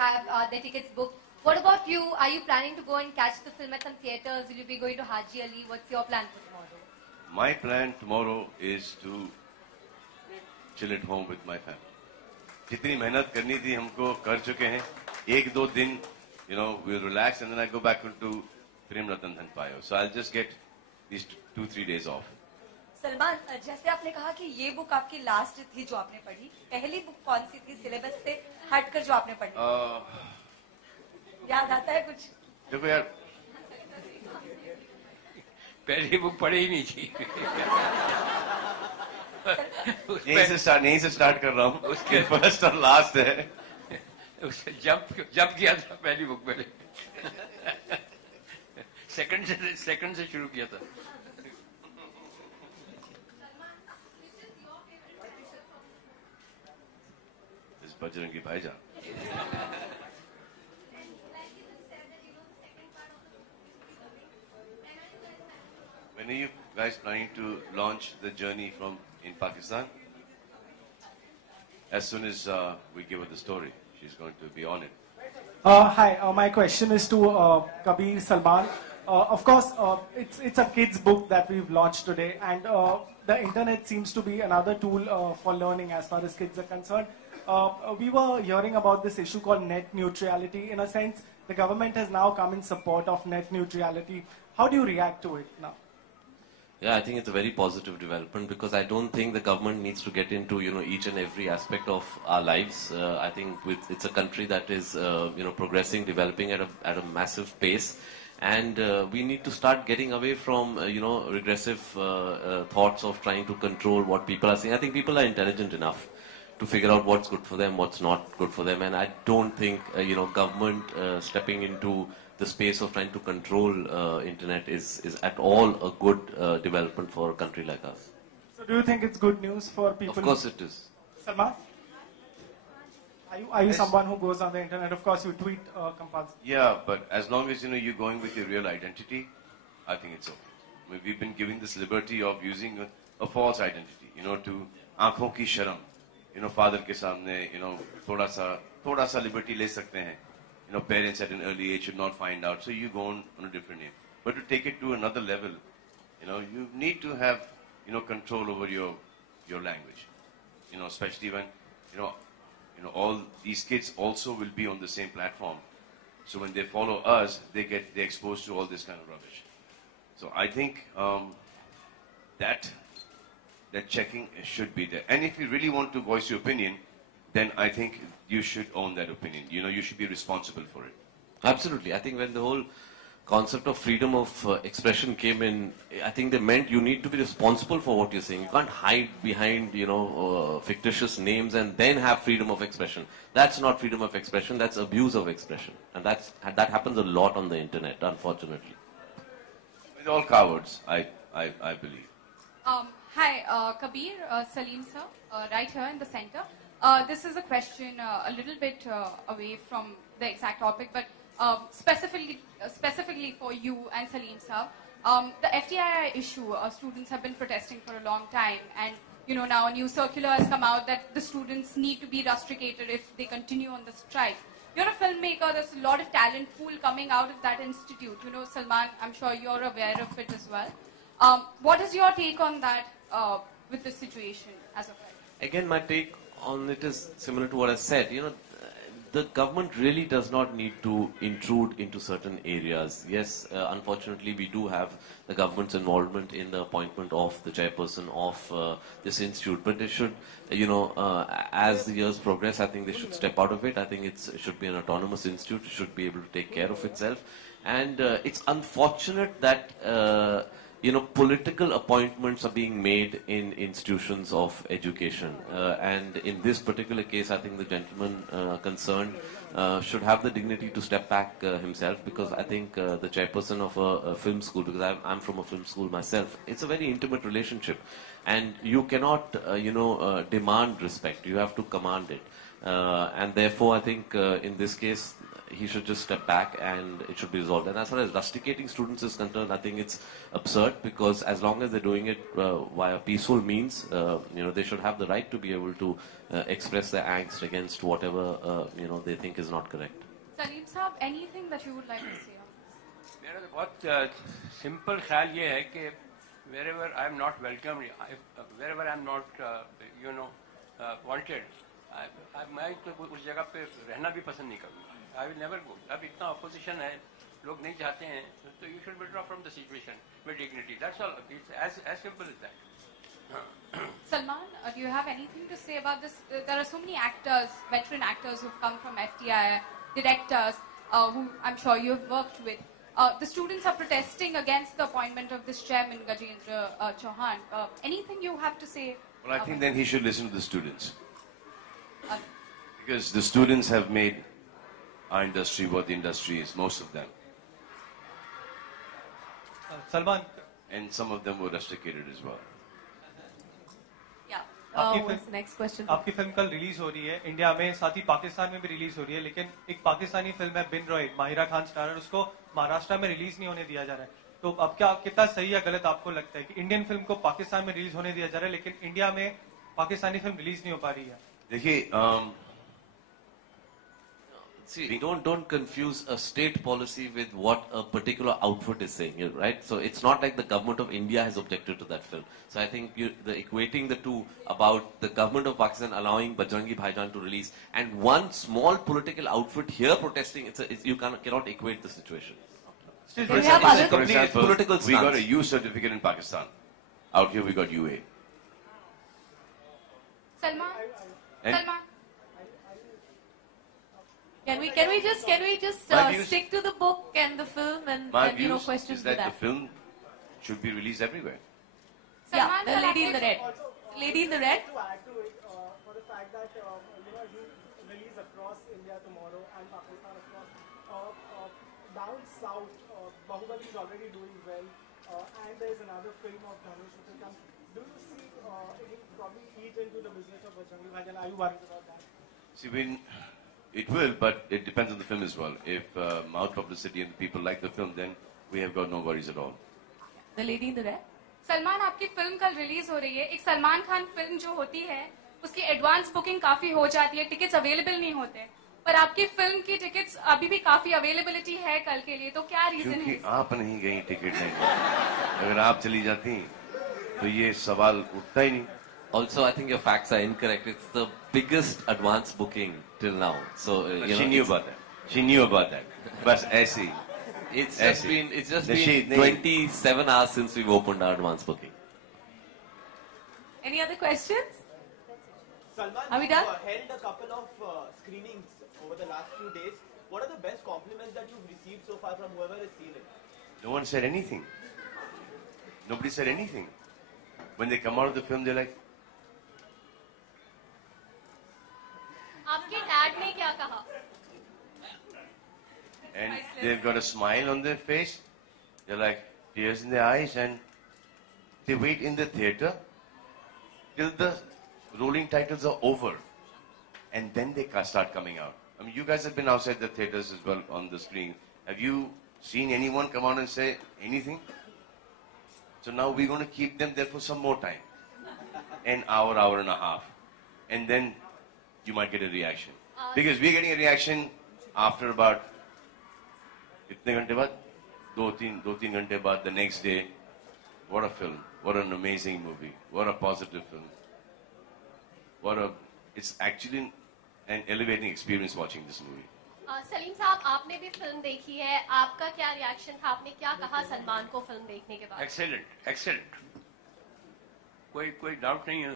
have their tickets booked. What about you? Are you planning to go and catch the film at some theatres? Will you be going to Haji Ali? What's your plan for tomorrow? My plan tomorrow is to chill at home with my family. जितनी मेहनत करनी थी हमको कर चुके हैं. एक दो दिन, we'll relax and then I go back into Prem Ratan Dhan Payo. So I'll just get these 2-3 days off. Salman, जैसे आपने कहा कि ये बुक आपकी लास्ट थी जो आपने पढ़ी, पहली बुक कौन सी थी सिलेबस से हटकर जो आपने पढ़ी? याद आता है कुछ? देखो यार, पहली बुक पढ़ी ही नहीं थी. यहीं से स्टार्ट कर रहा हूँ. उसके फर्स्ट और लास्ट है. उससे जंप किया था पहली बुक पहले. सेकंड से शुरू किया था. Bajrangi Bhaijan. When are you guys planning to launch the journey in Pakistan? As soon as we give her the story, she's going to be on it. Hi, my question is to Kabir, Salman. Of course, it's a kid's book that we've launched today, and the internet seems to be another tool for learning as far as kids are concerned. We were hearing about this issue called net neutrality. In a sense, the government has now come in support of net neutrality. How do you react to it now? Yeah, I think it's a very positive development because I don't think the government needs to get into each and every aspect of our lives. I think it's a country that is progressing, developing at a massive pace, and we need to start getting away from regressive thoughts of trying to control what people are saying. I think people are intelligent enough to figure out what's good for them, what's not good for them, and I don't think government stepping into the space of trying to control internet is at all a good development for a country like us. So do you think it's good news for people? Of course it is. Salman? Are you someone who goes on the internet? Of course you tweet compulsively. Yeah, but as long as you're going with your real identity, I think it's okay. I mean, we've been given this liberty of using a false identity, to aankhon ki sharam. Father ke samne, thoda sa liberty le sakte hain. Parents at an early age should not find out, so you go on a different name. But to take it to another level, you need to have, control over your language. Especially when, all these kids also will be on the same platform. So when they follow us, they're exposed to all this kind of rubbish. So I think that checking should be there. And if you really want to voice your opinion, then I think you should own that opinion. You should be responsible for it. Absolutely. I think when the whole concept of freedom of expression came in, I think they meant you need to be responsible for what you're saying. You can't hide behind, fictitious names and then have freedom of expression. That's not freedom of expression, that's abuse of expression. And that happens a lot on the internet, unfortunately. With all cowards, I believe. Hi, Kabir, Saleem sir, right here in the center. This is a question a little bit away from the exact topic, but specifically for you and Saleem sir. The FTII issue, students have been protesting for a long time, and now a new circular has come out that the students need to be rusticated if they continue on the strike. You're a filmmaker, there's a lot of talent pool coming out of that institute. Salman, I'm sure you're aware of it as well. What is your take on that with this situation as of right? Again, my take on it is similar to what I said. The government really does not need to intrude into certain areas. Yes, unfortunately, we do have the government's involvement in the appointment of the chairperson of this institute. But they should, as the years progress, I think they should step out of it. I think it should be an autonomous institute. It should be able to take care of itself. And it's unfortunate that political appointments are being made in institutions of education. And in this particular case, I think the gentleman concerned should have the dignity to step back himself, because I think the chairperson of a film school, because I'm from a film school myself, it's a very intimate relationship. And you cannot, demand respect. You have to command it. And therefore, I think in this case, he should just step back and it should be resolved. And as far as rusticating students is concerned, I think it's absurd, because as long as they're doing it via peaceful means, they should have the right to be able to express their angst against whatever they think is not correct. Saleem Saab, anything that you would like to say on this? मेरा तो बहुत simple ख्याल ये है कि wherever I am not welcome, wherever I am not wanted, मैं तो उस जगह पे रहना भी पसंद नहीं करूँगा. I will never go. अब इतना opposition है, लोग नहीं चाहते हैं, तो you should withdraw from the situation with dignity. That's all. It's as simple as that. Salman, do you have anything to say about this? There are so many actors, veteran actors who've come from FTI, directors who I'm sure you've worked with. The students are protesting against the appointment of this chairman, Gajendra Chauhan. Anything you have to say? Well, I think then he should listen to the students. Because the students have made our industry what the industry is, most of them. Salman. And some of them were rusticated as well. What's the next question? आपकी film कल release हो रही है India में, साथ ही पाकिस्तान में भी release हो रही है, लेकिन एक पाकिस्तानी फिल्म है बिन रॉय, माहिरा खान स्टारर, उसको महाराष्ट्र में रिलीज नहीं होने दिया जा रहा है. तो अब क्या कितना सही या गलत आपको लगता है कि इंडियन फिल्म को पाकिस्तान में रिलीज होने दिया जा रहा है, लेकिन इंडिया में पाकिस्तानी फिल्म रिलीज नहीं हो पा रही है? देखिए, see, don't confuse a state policy with what a particular outfit is saying, right? So it's not like the government of India has objected to that film. So I think equating the two about the government of Pakistan allowing Bajrangi Bhaijan to release and one small political outfit here protesting, you cannot equate the situation. We have other for example, political we got a U certificate in Pakistan. Out here we got UA. Salman? And Salman? Can we just stick to the book and the film and questions is to that that? the film should be released everywhere. Yeah, Salman, the lady in the red. Also, Lady in the red. To add to it, for the fact that you release across India tomorrow and Pakistan, of course, down south, Bahubali is already doing well, and there's another film of Dhanush which will come. Do you see it will probably eat into the business of Bajrangi Bhaijan? Are you worried about that? See, it will, but it depends on the film as well. If mouth publicity and people like the film, then we have got no worries at all. The lady in the red. Salman, आपकी film कल release हो रही है. एक Salman Khan film जो होती है उसकी एडवांस बुकिंग काफी हो जाती है, टिकट्स अवेलेबल नहीं होते, पर आपकी फिल्म की टिकट्स अभी भी काफी अवेलेबिलिटी है कल के लिए, तो क्या रीजन है? क्योंकि आप नहीं गई टिकट नहीं. अगर आप चली जाती तो ये सवाल उठता ही नहीं. Also, I think your facts are incorrect. It's the biggest advance booking till now. So she knew about that. She knew about that. But ऐसी. It's just been 27 hours since we've opened our advance booking. Any other questions? Salman, Are we done? you held a couple of screenings over the last few days. What are the best compliments that you've received so far from whoever has seen it? No one said anything. Nobody said anything. When they come out of the film, they're like, आपके dad ने क्या कहा? and they've got a smile on their face. They're like tears in their eyes, and they wait in the theater till the rolling titles are over, and then they start coming out. I mean, you guys have been outside the theaters as well on the screen. Have you seen anyone come out and say anything? So now we're going to keep them there for some more time, an hour, hour and a half, and then you might get a reaction. Because we're getting a reaction after about कितने घंटे बाद? दो तीन घंटे बाद, the next day. What a film! What an amazing movie! What a positive film! It's actually an elevating experience watching this movie. Salim साहब, आपने भी फिल्म देखी है, आपका क्या रिएक्शन था? आपने क्या कहा सलमान को फिल्म देखने के बाद? Excellent. कोई डाउट नहीं है.